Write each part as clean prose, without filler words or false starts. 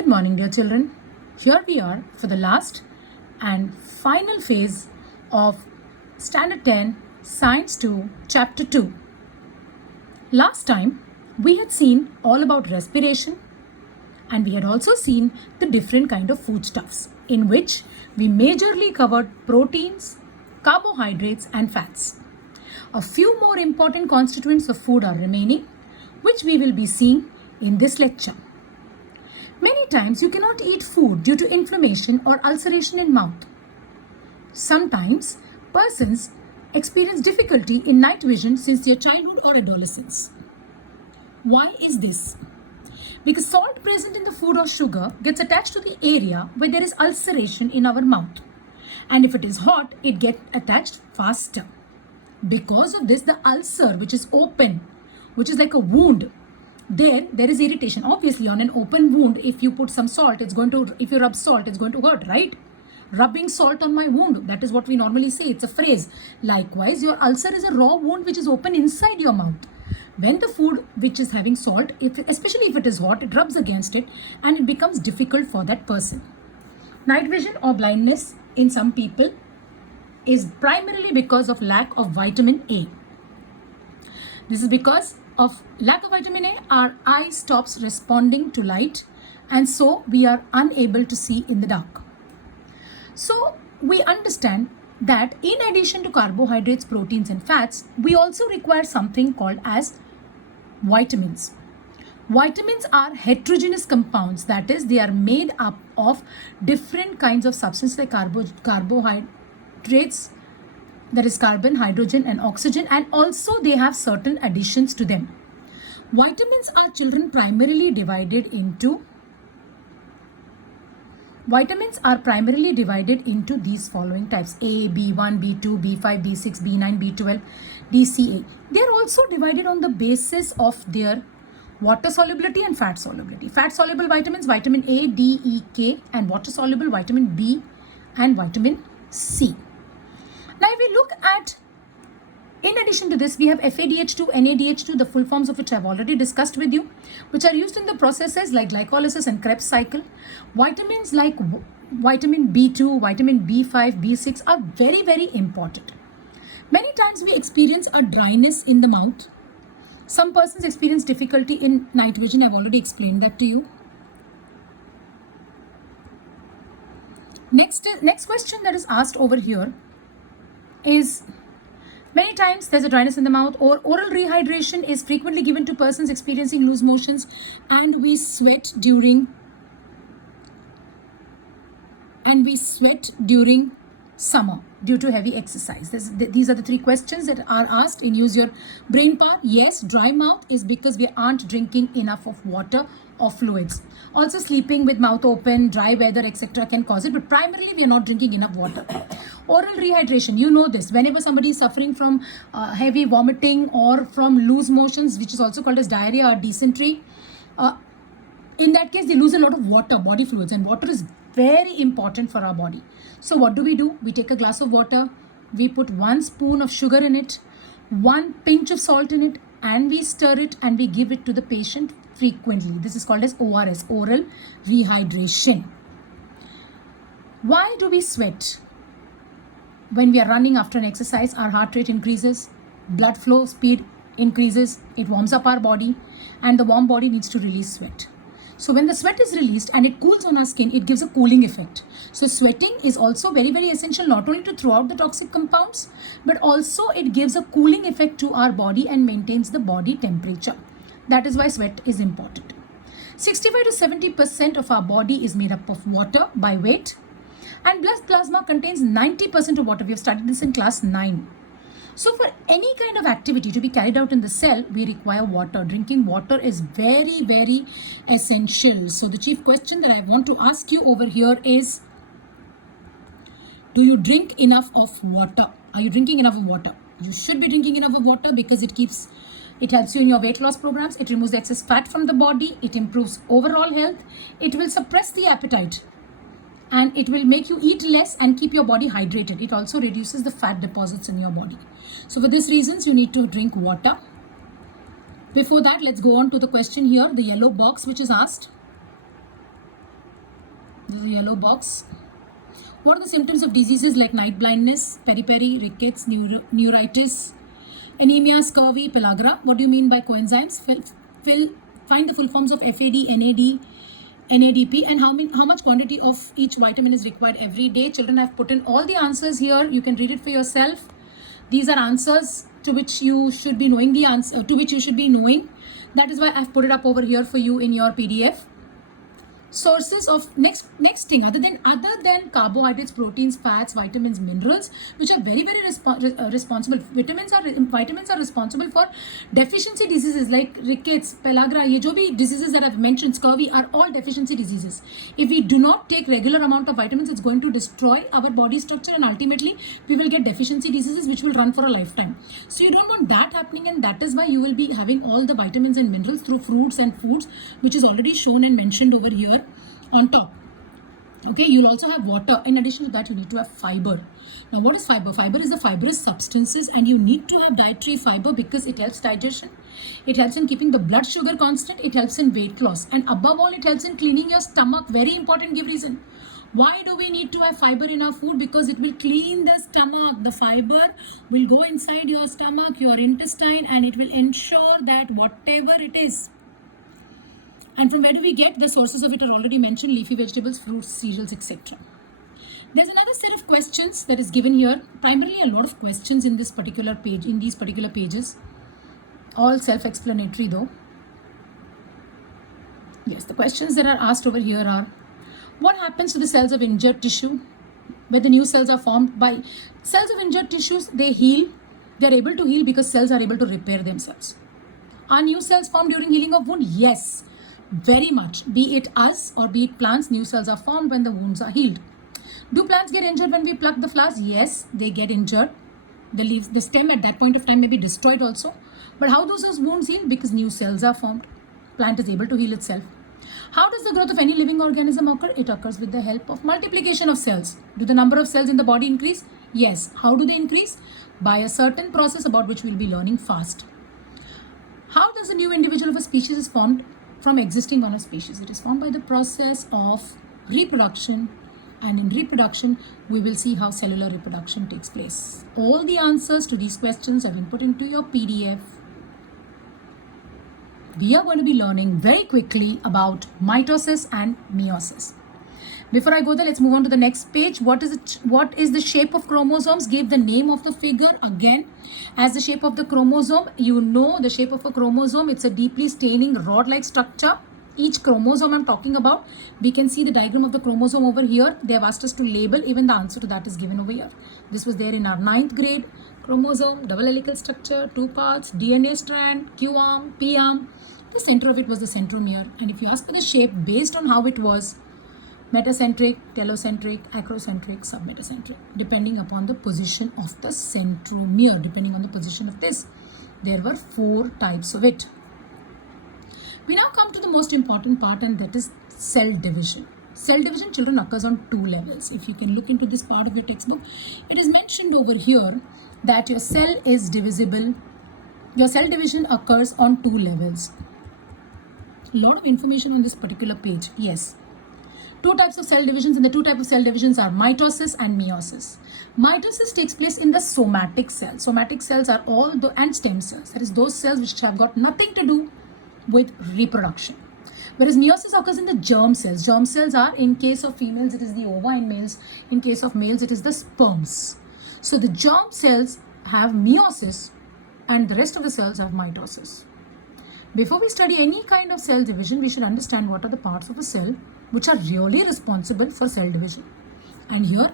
Good morning, dear children. Here we are for the last and final phase of Standard 10, Science 2, Chapter 2. Last time, we had seen all about respiration, and we had also seen the different kind of foodstuffs, in which we majorly covered proteins, carbohydrates, and fats. A few more important constituents of food are remaining, which we will be seeing in this lecture. Many times you cannot eat food due to inflammation or ulceration in mouth. Sometimes persons experience difficulty in night vision since their childhood or adolescence. Why is this? Because salt present in the food or sugar gets attached to the area where there is ulceration in our mouth. And if it is hot, it gets attached faster. Because of this, the ulcer, which is open, which is like a wound, there is irritation. Obviously, on an open wound, if you put some salt, if you rub salt, it's going to hurt, right? Rubbing salt on my wound, that is what we normally say. It's a phrase. Likewise, your ulcer is a raw wound which is open inside your mouth. When the food which is having salt, especially if it is hot, it rubs against it and it becomes difficult for that person. Night vision or blindness in some people is primarily because of lack of vitamin A. This is because of lack of vitamin A, our eye stops responding to light, and so we are unable to see in the dark. So we understand that in addition to carbohydrates, proteins and fats, we also require something called as vitamins. Vitamins are heterogeneous compounds, that is, they are made up of different kinds of substances like carbohydrates, that is carbon, hydrogen and oxygen, and also they have certain additions to them. Vitamins are primarily divided into these following types: A, B1, B2, B5, B6, B9, B12, DCA. They are also divided on the basis of their water solubility and fat solubility. Fat soluble vitamins, vitamin A, D, E, K, and water soluble vitamin B and vitamin C. Now, if we look at, in addition to this, we have FADH2, NADH2, the full forms of which I have already discussed with you, which are used in the processes like glycolysis and Krebs cycle. Vitamins like vitamin B2, vitamin B5, B6 are very, very important. Many times we experience a dryness in the mouth. Some persons experience difficulty in night vision. I've already explained that to you. Next question that is asked over here is, many times there's a dryness in the mouth, or oral rehydration is frequently given to persons experiencing loose motions, and we sweat during summer due to heavy exercise. These are the three questions that are asked in Use Your Brain part. Yes, dry mouth is because we aren't drinking enough of water or fluids. Also, sleeping with mouth open, dry weather, etc. can cause it, but primarily we are not drinking enough water. Oral rehydration, you know this. Whenever somebody is suffering from heavy vomiting or from loose motions, which is also called as diarrhea or dysentery, in that case, they lose a lot of water, body fluids, and water is very important for our body. So what do? We take a glass of water, we put 1 spoon of sugar in it, 1 pinch of salt in it, and we stir it and we give it to the patient frequently. This is called as ORS, oral rehydration. Why do we sweat? When we are running after an exercise, our heart rate increases, blood flow speed increases, it warms up our body, and the warm body needs to release sweat. So when the sweat is released and it cools on our skin, it gives a cooling effect. So sweating is also very, very essential, not only to throw out the toxic compounds, but also it gives a cooling effect to our body and maintains the body temperature. That is why sweat is important. 65 to 70% of our body is made up of water by weight, and blood plasma contains 90% of water. We have studied this in class 9. So for any kind of activity to be carried out in the cell, we require water. Drinking water is very, very essential. So the chief question that I want to ask you over here is, do you drink enough of water? Are you drinking enough of water? You should be drinking enough of water because it helps you in your weight loss programs. It removes the excess fat from the body. It improves overall health. It will suppress the appetite, and it will make you eat less and keep your body hydrated. It also reduces the fat deposits in your body. So for these reasons, you need to drink water. Before that, let's go on to the question here, the yellow box which is asked. This is a yellow box. What are the symptoms of diseases like night blindness, peri-peri, rickets, neuritis, anemia, scurvy, pellagra? What do you mean by coenzymes? Find the full forms of FAD, NAD, NADP, and how much quantity of each vitamin is required every day. Children, I've put in all the answers here. You can read it for yourself. These are answers to which you should be knowing the answer, to which you should be knowing. That is why I've put it up over here for you in your PDF. Sources of next thing, other than carbohydrates, proteins, fats, vitamins, minerals, which are very responsible. Vitamins are responsible for deficiency diseases like rickets, pellagra. Ye jo bhi diseases that I've mentioned, scurvy, are all deficiency diseases. If we do not take regular amount of vitamins, it's going to destroy our body structure, and ultimately we will get deficiency diseases which will run for a lifetime. So you don't want that happening, and that is why you will be having all the vitamins and minerals through fruits and foods, which is already shown and mentioned over here on top. Okay, you'll also have water. In addition to that, you need to have fiber. Now, what is fiber? Fiber is the fibrous substances, and you need to have dietary fiber because it helps digestion. It helps in keeping the blood sugar constant. It helps in weight loss, and above all, it helps in cleaning your stomach. Very important give reason. Why do we need to have fiber in our food? Because it will clean the stomach. The fiber will go inside your stomach, your intestine, and it will ensure that whatever it is. And from where do we get? The sources of it are already mentioned: leafy vegetables, fruits, cereals, etc. There's another set of questions that is given here. Primarily a lot of questions in this particular page, in these particular pages. All self-explanatory though. Yes, the questions that are asked over here are: what happens to the cells of injured tissue? Where the new cells are formed by cells of injured tissues, they heal. They're able to heal because cells are able to repair themselves. Are new cells formed during healing of wound? Yes. Very much. Be it us or be it plants, new cells are formed when the wounds are healed. Do plants get injured when we pluck the flowers? Yes, they get injured. The leaves, the stem at that point of time may be destroyed also. But how do those wounds heal? Because new cells are formed. Plant is able to heal itself. How does the growth of any living organism occur? It occurs with the help of multiplication of cells. Do the number of cells in the body increase? Yes. How do they increase? By a certain process about which we'll be learning fast. How does a new individual of a species is formed from existing on a species? It is formed by the process of reproduction, and in reproduction we will see how cellular reproduction takes place. All the answers to these questions have been put into your PDF. We are going to be learning very quickly about mitosis and meiosis. Before I go there, let's move on to the next page. What is the shape of chromosomes? Give the name of the figure again as the shape of the chromosome. You know the shape of a chromosome. It's a deeply staining rod-like structure. Each chromosome I'm talking about, we can see the diagram of the chromosome over here. They have asked us to label. Even the answer to that is given over here. This was there in our 9th grade. Chromosome, double helical structure, 2 parts, DNA strand, Q arm, P arm. The center of it was the centromere. And if you ask for the shape based on how it was, metacentric, telocentric, acrocentric, submetacentric, depending upon the position of the centromere, depending on the position of this. There were 4 types of it. We now come to the most important part, and that is cell division. Cell division, children, occurs on 2 levels. If you can look into this part of your textbook, it is mentioned over here that your cell is divisible. Your cell division occurs on 2 levels. A lot of information on this particular page. Yes. 2 types of cell divisions, and the 2 types of cell divisions are mitosis and meiosis. Mitosis takes place in the somatic cells. Somatic cells are all and stem cells. That is those cells which have got nothing to do with reproduction. Whereas meiosis occurs in the germ cells. Germ cells are, in case of females, it is the ova, in males, in case of males, it is the sperms. So the germ cells have meiosis and the rest of the cells have mitosis. Before we study any kind of cell division, we should understand what are the parts of a cell which are really responsible for cell division. And here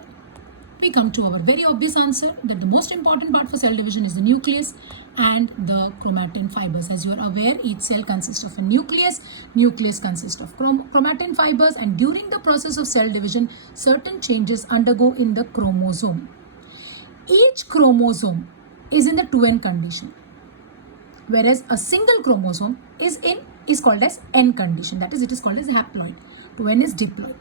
we come to our very obvious answer that the most important part for cell division is the nucleus and the chromatin fibers. As you are aware, each cell consists of a nucleus. Nucleus consists of chromatin fibers, and during the process of cell division, certain changes undergo in the chromosome. Each chromosome is in the 2n condition, whereas a single chromosome is called as n condition. That is, it is called as haploid. 2n is diploid.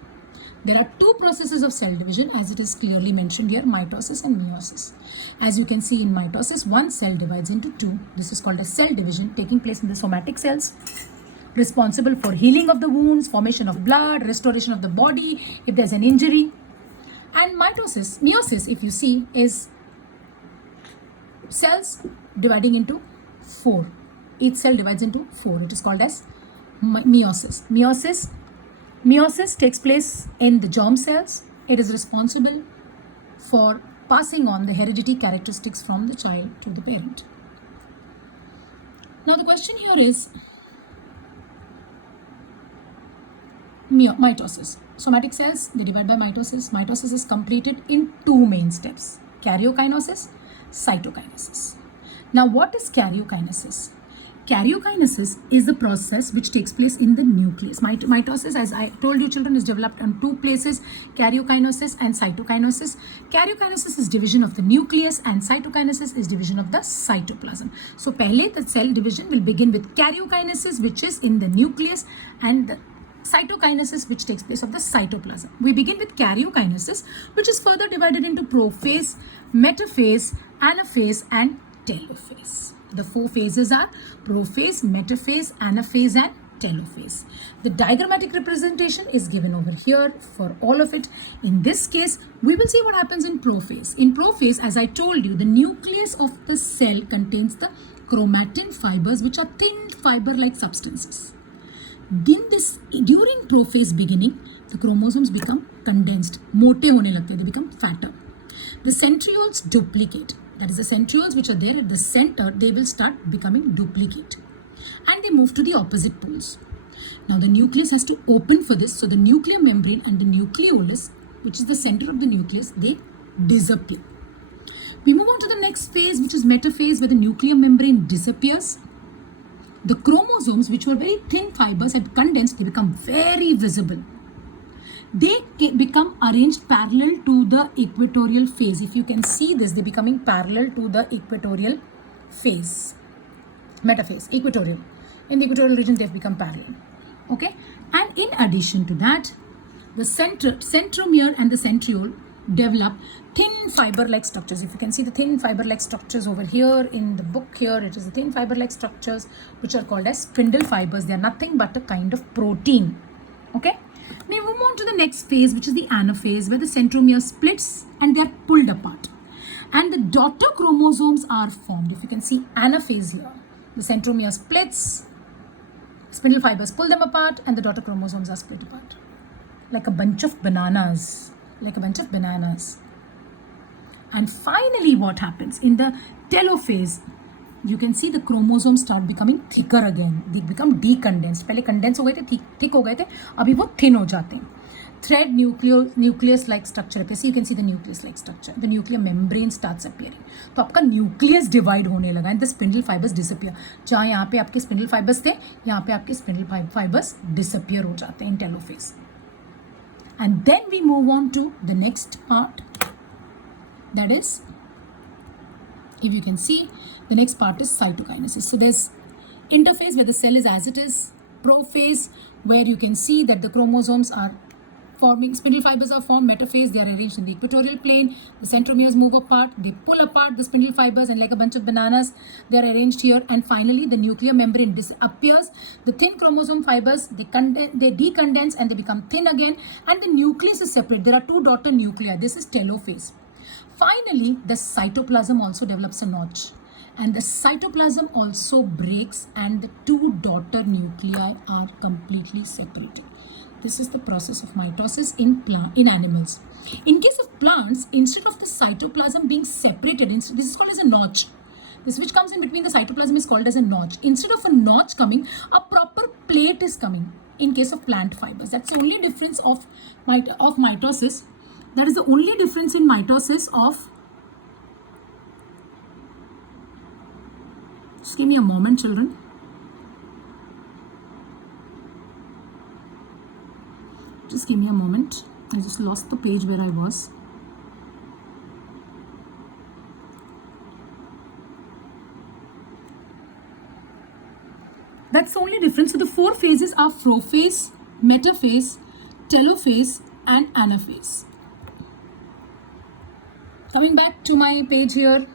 There are 2 processes of cell division, as it is clearly mentioned here: mitosis and meiosis. As you can see, in mitosis, one cell divides into 2. This is called a cell division taking place in the somatic cells. responsible for healing of the wounds, formation of blood, restoration of the body if there's an injury. And meiosis, if you see, is cells dividing into 4. Each cell divides into 4. It is called as meiosis. Meiosis takes place in the germ cells. It is responsible for passing on the heredity characteristics from the child to the parent. Now the question here is mitosis. Somatic cells, they divide by mitosis. Mitosis is completed in 2 main steps: karyokinesis, cytokinesis. Now what is karyokinesis? Karyokinesis is the process which takes place in the nucleus. Mitosis, as I told you children, is developed on 2 places: karyokinesis and cytokinesis. Karyokinesis is division of the nucleus and cytokinesis is division of the cytoplasm. So pehle the cell division will begin with karyokinesis, which is in the nucleus, and the cytokinesis which takes place of the cytoplasm. We begin with karyokinesis, which is further divided into prophase, metaphase, anaphase and telophase. The 4 phases are prophase, metaphase, anaphase and telophase. The diagrammatic representation is given over here for all of it. In this case, we will see what happens in prophase. In prophase, as I told you, the nucleus of the cell contains the chromatin fibers, which are thin fiber-like substances. During prophase beginning, the chromosomes become condensed, mote hone lagte, they become fatter. The centrioles duplicate. That is, the centrioles which are there at the center, they will start becoming duplicate. And they move to the opposite poles. Now the nucleus has to open for this, so the nuclear membrane and the nucleolus, which is the center of the nucleus, they disappear. We move on to the next phase, which is metaphase, where the nuclear membrane disappears. The chromosomes, which were very thin fibers, have condensed, they become very visible. They become arranged parallel to the equatorial phase. If you can see this, they're becoming parallel to the equatorial phase. Metaphase, equatorial. In the equatorial region, they've become parallel. Okay? And in addition to that, the centromere and the centriole develop thin fiber-like structures. If you can see the thin fiber-like structures over here in the book here, it is the thin fiber-like structures which are called as spindle fibers. They are nothing but a kind of protein. Okay? We move on to the next phase, which is the anaphase, where the centromere splits and they are pulled apart. And the daughter chromosomes are formed. If you can see anaphase here, the centromere splits, spindle fibers pull them apart, and the daughter chromosomes are split apart. Like a bunch of bananas. Like a bunch of bananas. And finally, what happens? In the telophase, you can see the chromosomes start becoming thicker again. They become decondensed. पहले condense हो गए थे, thick हो गए थे, अभी वो thin हो जाते हैं. Thread nucleus-like structure. You can see the nucleus-like structure. The nuclear membrane starts appearing. तो आपका nucleus divide होने लगा and the spindle fibers disappear. जहाँ यहाँ पे आपके spindle fibers थे, यहाँ पे आपके spindle fibers disappear हो जाते हैं in telophase. And then we move on to the next part. That is, if you can see, the next part is cytokinesis. So there's interphase where the cell is as it is, prophase where you can see that the chromosomes are forming, spindle fibers are formed, metaphase, they are arranged in the equatorial plane, the centromeres move apart, they pull apart the spindle fibers and like a bunch of bananas, they are arranged here, and finally the nuclear membrane disappears, the thin chromosome fibers, they decondense and they become thin again, and the nucleus is separate. There are 2 daughter nuclei. This is telophase. Finally, the cytoplasm also develops a notch, and the cytoplasm also breaks and the 2 daughter nuclei are completely separated. This is the process of mitosis in animals. In case of plants, instead of the cytoplasm being separated, this is called as a notch. This which comes in between the cytoplasm is called as a notch. Instead of a notch coming, a proper plate is coming in case of plant fibers. That's the only difference of mitosis. That is the only difference in mitosis of... Just give me a moment, children. Just give me a moment. I just lost the page where I was. That's the only difference. So the 4 phases are prophase, metaphase, telophase and anaphase. Coming back to my page here,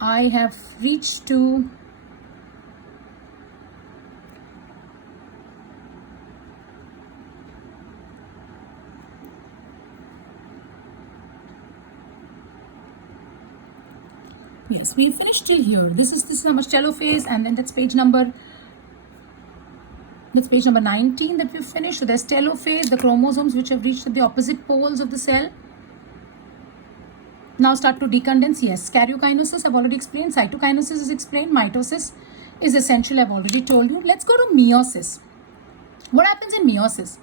I have reached to Yes, we finished till here. This is how much telophase, and then that's page number 19 that we've finished. So there's telophase, the chromosomes which have reached at the opposite poles of the cell. Now start to decondense. Yes, karyokinosis I've already explained. Cytokinosis is explained. Mitosis is essential, I've already told you. Let's go to meiosis. What happens in meiosis?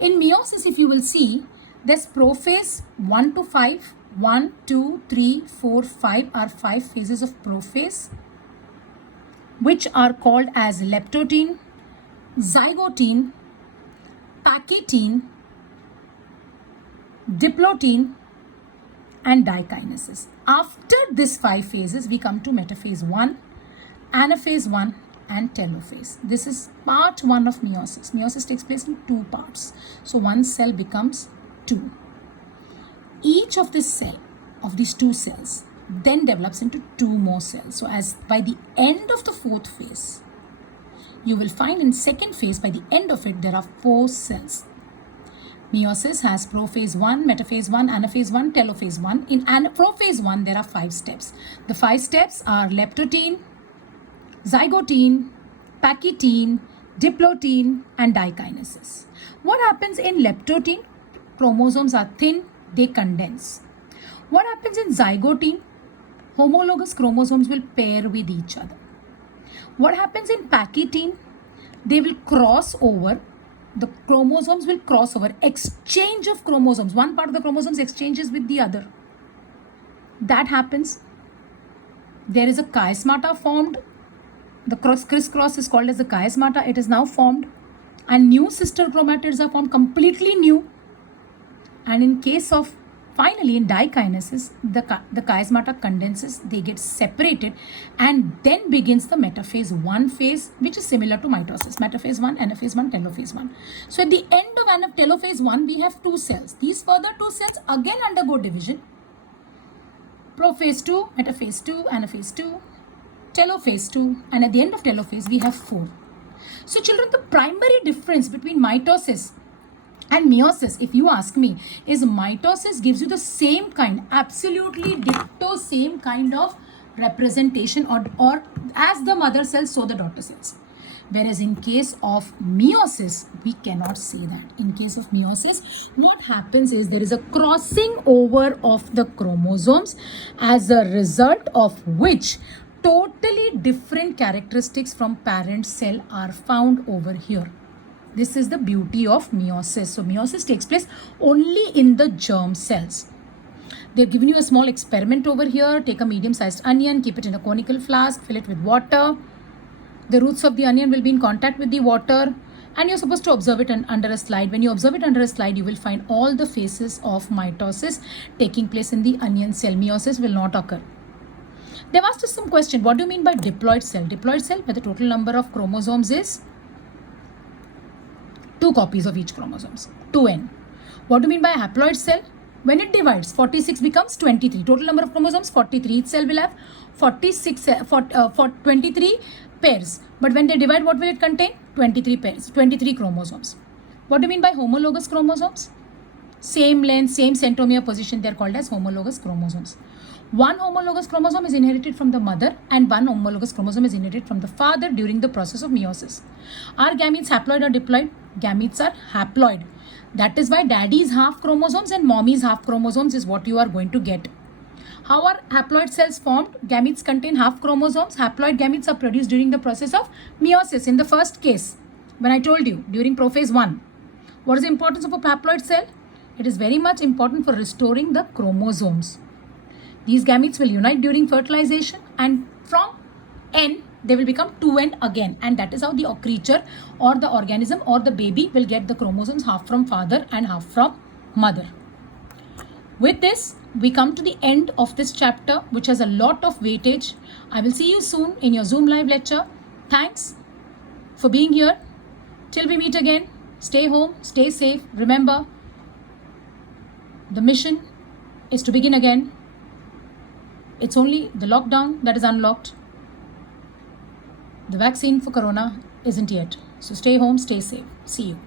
In meiosis, if you will see, there's prophase 1 to 5. 1, 2, 3, 4, 5 are 5 phases of prophase, which are called as leptotene, zygotene, pachytene, diplotene, and dikinesis. After these 5 phases, we come to metaphase 1, anaphase 1, and telophase. This is part 1 of meiosis. Meiosis takes place in 2 parts. So one cell becomes 2. Each of this cell, of these 2 cells, then develops into 2 more cells. So as by the end of the 4th phase, you will find in 2nd phase, by the end of it, there are 4 cells. Meiosis has prophase 1, metaphase 1, anaphase 1, telophase 1. In prophase 1, there are 5 steps. The 5 steps are leptotene, zygotene, pachytene, diplotene, and dikinesis. What happens in leptotene? Chromosomes are thin, they condense. What happens in zygotene? Homologous chromosomes will pair with each other. What happens in pachytene? They will cross over. The chromosomes will cross over. Exchange of chromosomes. One part of the chromosomes exchanges with the other. That happens. There is a chiasmata formed. The crisscross is called as the chiasmata. It is now formed. And new sister chromatids are formed, completely new. And in case of, finally, in dikinesis, the chiasmata condenses, they get separated, and then begins the metaphase 1 phase, which is similar to mitosis. Metaphase 1, anaphase 1, telophase 1. So at the end of telophase 1, we have 2 cells. These further 2 cells again undergo division. Prophase 2, metaphase 2, anaphase 2, telophase 2, and at the end of telophase, we have 4. So children, the primary difference between mitosis and meiosis, if you ask me, is mitosis gives you the same kind, absolutely ditto same kind of representation, or as the mother cells, so the daughter cells. Whereas in case of meiosis, we cannot say that. In case of meiosis, what happens is there is a crossing over of the chromosomes, as a result of which totally different characteristics from parent cell are found over here. This is the beauty of meiosis. So meiosis takes place only in the germ cells. They've given you a small experiment over here. Take a medium-sized onion, keep it in a conical flask, fill it with water. The roots of the onion will be in contact with the water, and you're supposed to observe it under a slide. When you observe it under a slide, you will find all the phases of mitosis taking place in the onion cell. Meiosis will not occur. They've asked us some question. What do you mean by diploid cell? Diploid cell, where the total number of chromosomes is 2 copies of each chromosomes, 2n. What do you mean by haploid cell? When it divides, 46 becomes 23. Total number of chromosomes, 43. Each cell will have 23 pairs. But when they divide, what will it contain? 23 pairs, 23 chromosomes. What do you mean by homologous chromosomes? Same length, same centromere position, they are called as homologous chromosomes. One homologous chromosome is inherited from the mother, and one homologous chromosome is inherited from the father during the process of meiosis. Are gametes haploid or diploid? Gametes are haploid. That is why daddy's half chromosomes and mommy's half chromosomes is what you are going to get. How are haploid cells formed? Gametes contain half chromosomes. Haploid gametes are produced during the process of meiosis. In the first case, when I told you, during prophase 1, what is the importance of a haploid cell? It is very much important for restoring the chromosomes. These gametes will unite during fertilization, and from N, they will become 2N again. And that is how the creature or the organism or the baby will get the chromosomes half from father and half from mother. With this, we come to the end of this chapter, which has a lot of weightage. I will see you soon in your Zoom live lecture. Thanks for being here. Till we meet again, stay home, stay safe. Remember, the mission is to begin again. It's only the lockdown that is unlocked. The vaccine for corona isn't yet. So stay home, stay safe. See you.